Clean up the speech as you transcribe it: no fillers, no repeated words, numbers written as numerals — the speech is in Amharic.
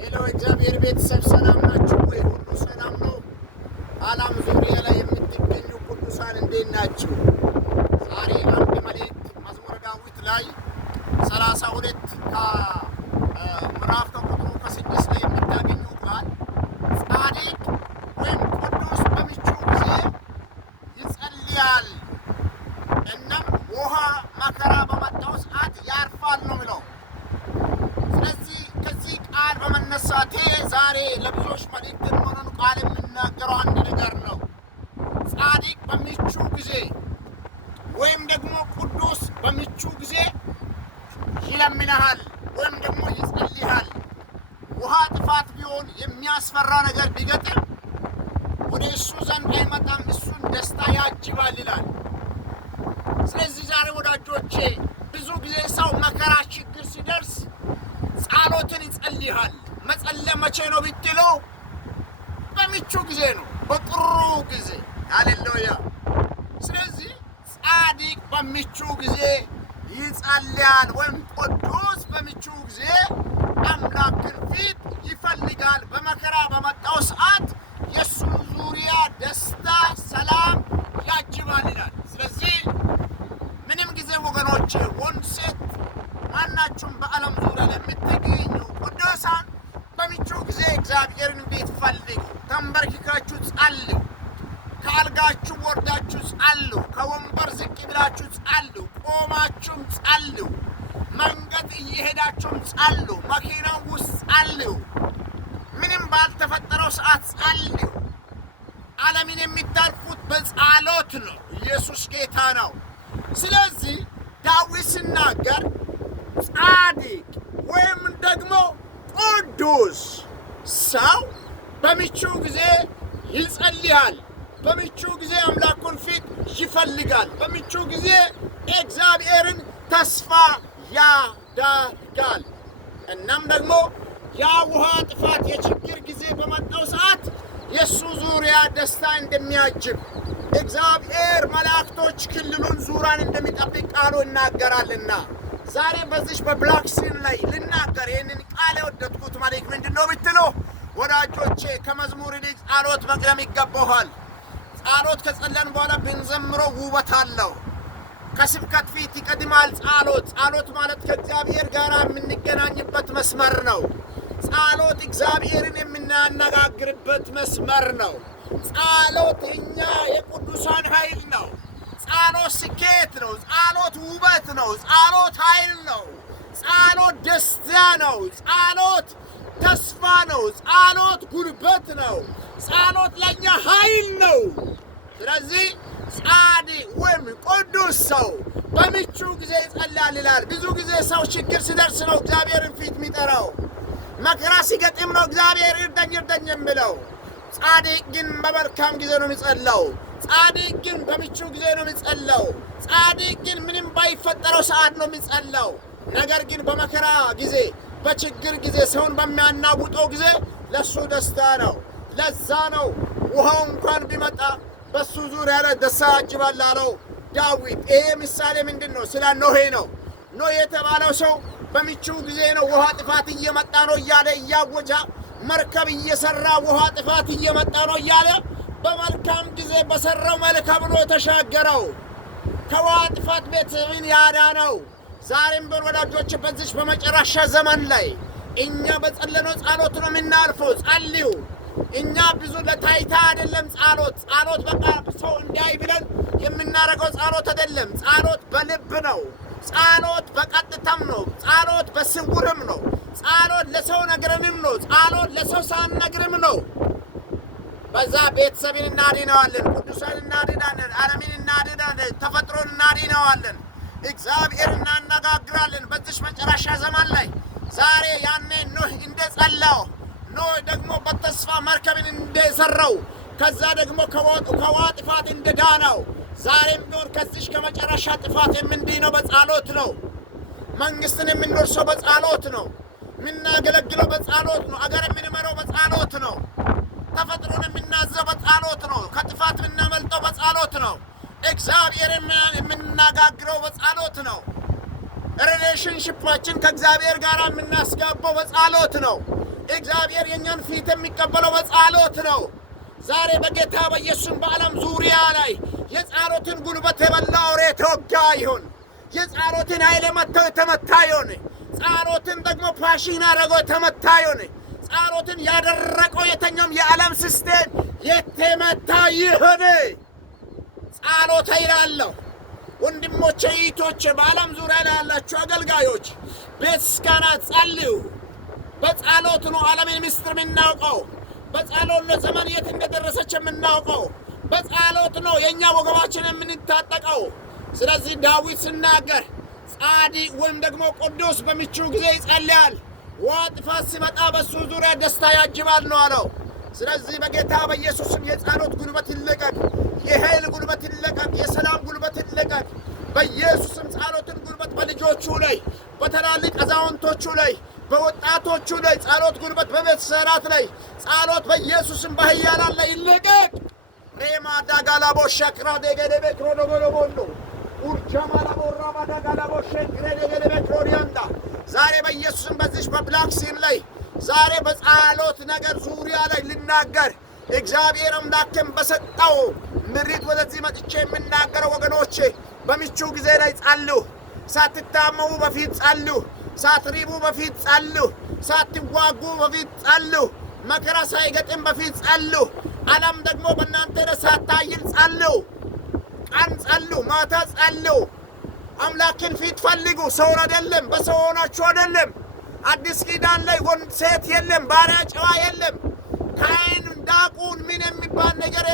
ሄሎ እግዚአብሔር ቤተሰብ ሰላም ናችሁ ወይ? ሁሉ ሰላም ነው? ዓለም ዙሪያ ላይ የምትገኙ ቅዱሳን እንዴት ናችሁ? ዛሬ አንድ መልእክት መዝሙረ ዳዊት ላይ 32 ከምዕራፍ ከቁጥሩ ከ6 ላይ የምታገኙ ቃል ጻድቅ ወይም ቅዱስ በምቹ ጊዜ ይጸልያል እናም ውሃ መከራ በመጣው ሰዓት ያርፋል ነው የሚለው። ስለዚህ ከዚህ ቃል በመነሳቴ ዛሬ ለብዙዎች መልእክት መሆኑን ቃል የምናገረው አንድ ነገር ነው። ጻድቅ በምቹ ጊዜ ወይም ደግሞ ቅዱስ በምቹ ጊዜ ይለምንሃል ወይም ደግሞ ይጸልይሃል። ውሃ ጥፋት ቢሆን የሚያስፈራ ነገር ቢገጥም ወደ እሱ ዘንድ አይመጣም፣ እሱን ደስታ ያጅባል ይላል። ስለዚህ ዛሬ ወዳጆቼ ብዙ ጊዜ ሰው መከራ ችግር ሲደርስ ጸሎትን ይጸልያል። መጸለይ መቼ ነው ብትሉ በምቹ ጊዜ ነው፣ በጥሩ ጊዜ። ሃሌሉያ። ስለዚህ ጻድቅ በምቹ ጊዜ ይጸልያል ወይም ቅዱስ በምቹ ጊዜ አምላክን ፊት ይፈልጋል። በመከራ በመጣው ሰዓት የእሱ ዙሪያ ደስታ፣ ሰላም ያጅባል ይላል። ስለዚህ ምንም ጊዜ ወገኖቼ ወንድ ሴት ማናችሁም በዓለም ዙሪያ ለምትገኙ ቅዱሳን በምቹ ጊዜ እግዚአብሔርን ቤት ፈልጉ። ተንበርክካችሁ ጸልዩ። ከአልጋችሁ ወርዳችሁ ጸልዩ። ከወንበር ዝቅ ብላችሁ ጸልዩ። ቆማችሁም ጸልዩ። መንገድ እየሄዳችሁም ጸልዩ። መኪና ውስጥ ጸልዩ። ምንም ባልተፈጠረው ሰዓት ጸልዩ። ዓለምን የሚታልፉት በጸሎት ነው። ኢየሱስ ጌታ ነው። ስለዚህ ዳዊት ሲናገር ጻድቅ ወይም ደግሞ ቅዱስ ሰው በምቹ ጊዜ ይጸልያል። በምቹ ጊዜ አምላኩን ፊት ይፈልጋል። በምቹ ጊዜ እግዚአብሔርን ተስፋ ያደርጋል። እናም ደግሞ ያ ውሃ ጥፋት የችግር ጊዜ በመጣው ሰዓት የእሱ ዙሪያ ደስታ እንደሚያጅብ እግዚአብሔር መላእክቶች ክልሉን ዙሪያን እንደሚጠብቅ ቃሉ ይናገራልና ዛሬ በዚህ በብላክ ሲን ላይ ልናገር ይህንን ቃል የወደድኩት መልእክት ምንድን ነው ብትሉ ወዳጆቼ ከመዝሙር ይልቅ ጸሎት መቅደም ይገባዋል። ጸሎት ከጸለን በኋላ ብንዘምረው ውበት አለው። ከስብከት ፊት ይቀድማል ጸሎት። ጸሎት ማለት ከእግዚአብሔር ጋር የምንገናኝበት መስመር ነው። ጸሎት እግዚአብሔርን የምናነጋግርበት መስመር ነው። ጸሎት እኛ የቅዱሳን ኃይል ነው። ጸሎት ስኬት ነው። ጸሎት ውበት ነው። ጸሎት ኃይል ነው። ጸሎት ደስታ ነው። ጸሎት ተስፋ ነው። ጸሎት ጉልበት ነው። ጸሎት ለኛ ኃይል ነው። ስለዚህ ጻድቅ ወይም ቅዱስ ሰው በምቹ ጊዜ ይጸልያል ይላል። ብዙ ጊዜ ሰው ችግር ሲደርስ ነው እግዚአብሔርን ፊት የሚጠራው። መከራ ሲገጥም ነው እግዚአብሔር እርዳኝ እርዳኝ የሚለው። ጻድቅ ግን በመልካም ጊዜ ነው የሚጸለው። ጻድቅ ግን በምቹ ጊዜ ነው የሚጸለው። ጻድቅ ግን ምንም ባይፈጠረው ሰዓት ነው የሚጸለው። ነገር ግን በመከራ ጊዜ፣ በችግር ጊዜ፣ ሰውን በሚያናውጠው ጊዜ ለሱ ደስታ ነው። ለዛ ነው ውሃው እንኳን ቢመጣ በሱ ዙሪያ ላይ ደስታ ያጅባል አለው ዳዊት። ይሄ ምሳሌ ምንድን ነው? ስለ ኖሄ ነው። ኖሄ የተባለው ሰው በምቹ ጊዜ ነው ውሃ ጥፋት እየመጣ ነው እያለ እያወጃ መርከብ እየሰራ ውሃ ጥፋት እየመጣ ነው እያለ በመልካም ጊዜ በሰራው መልካም ነው ተሻገረው። ከውሃ ጥፋት ቤተሰብን ያዳነው። ዛሬም በወዳጆች በዚህ በመጨረሻ ዘመን ላይ እኛ በጸለነው ጸሎት ነው የምናልፈው። ጸልዩ። እኛ ብዙ ለታይታ አይደለም ጸሎት። ጸሎት በቃ ሰው እንዲያይ ብለን የምናደርገው ጸሎት አይደለም። ጸሎት በልብ ነው። ጸሎት በቀጥታም ነው። ጸሎት በስውርም ነው። ጸሎት ለሰው ነግረንም ነው። ጸሎት ለሰው ሳንነግርም ነው። በዛ ቤተሰብን እናድነዋለን። ቅዱሳን እናድናለን። ዓለምን እናድናለን። ተፈጥሮን እናድነዋለን። እግዚአብሔር እናነጋግራለን። በዚህ መጨረሻ ዘመን ላይ ዛሬ ያኔ ኖህ እንደጸለየው ኖህ ደግሞ በተስፋ መርከብን እንደሰራው ከዛ ደግሞ ከውሃ ጥፋት እንደዳነው ዛሬም ቢሆን ከዚህ ከመጨረሻ ጥፋት የምንድነው በጸሎት ነው። መንግስትን የምንወርሰው በጸሎት ነው። የምናገለግለው በጸሎት ነው። አገር የምንመራው በጸሎት ነው። ተፈጥሮን የምናዘው በጸሎት ነው። ከጥፋት የምናመልጠው በጸሎት ነው። እግዚአብሔር የምናጋግረው በጸሎት ነው። ሪሌሽንሺፓችን ከእግዚአብሔር ጋር የምናስጋባው በጸሎት ነው። እግዚአብሔር የኛን ፊት የሚቀበለው በጸሎት ነው። ዛሬ በጌታ በኢየሱስ በዓለም ዙሪያ ላይ የጸሎትን ጉልበት የበላ አውሬ የተወጋ ይሁን። የጸሎትን ኃይል መተው የተመታ ይሁን። ጸሎትን ደግሞ ፓሽን አድርጎ የተመታ ይሁን። ጸሎትን ያደረቀው የተኛውም የዓለም ሲስቴም የተመታ ይሁን። ጸሎት ኃይል አለው። ወንድሞቼ እህቶቼ፣ በዓለም ዙሪያ ላይ ያላችሁ አገልጋዮች በስካና ጸልዩ። በጸሎት ነው ዓለምን ምስጢር የምናውቀው። በጸሎት ነው ዘመን የት እንደደረሰች የምናውቀው። በጸሎት ነው የኛ ወገባችን የምንታጠቀው። ስለዚህ ዳዊት ሲናገር ጻድቅ ወይም ደግሞ ቅዱስ በምቹ ጊዜ ይጸልያል፣ ጥፋት ሲመጣ በሱ ዙሪያ ደስታ ያጅባል ነው አለው። ስለዚህ በጌታ በኢየሱስም የጸሎት ጉልበት ይለቀቅ፣ የኃይል ጉልበት ይለቀቅ፣ የሰላም ጉልበት ይለቀቅ። በኢየሱስም ጸሎትን ጉልበት በልጆቹ ላይ፣ በትላልቅ አዛውንቶቹ ላይ፣ በወጣቶቹ ላይ ጸሎት ጉልበት በቤተሰራት ላይ ጸሎት በኢየሱስም በኃያላን ላይ ይለቀቅ። ሬማ ዳጋላቦ ሸክራ ደገደበ ክሮዶጎሎቦንዶ ኡርቻማላ ቦራ ባዳጋላቦ ሸክራ ደገደበ ክሮዲያንዳ ዛሬ በኢየሱስም በዚህ በብላክ ሲን ላይ ዛሬ በጸሎት ነገር ዙሪያ ላይ ልናገር እግዚአብሔር አምላክም በሰጠው ምሪት ወደዚህ መጥቼ የምናገረው ወገኖቼ በምቹ ጊዜ ላይ ጸልዩ። ሳትታመሙ በፊት ጸልዩ። ሳትሪቡ በፊት ጸልዩ። ሳትዋጉ በፊት ጸልዩ። መከራ ሳይገጥም በፊት ጸልዩ። ዓለም ደግሞ በእናንተ ላይ ሳታይል ጸልዩ። ቀን ጸልዩ፣ ማታ ጸልዩ። አምላክን ፊት ፈልጉ። ሰውን አይደለም፣ በሰው ሆናችሁ አይደለም። አዲስ ኪዳን ላይ ወንድ ሴት የለም፣ ባሪያ ጨዋ የለም፣ ካህን ዲያቆን ምን የሚባል ነገር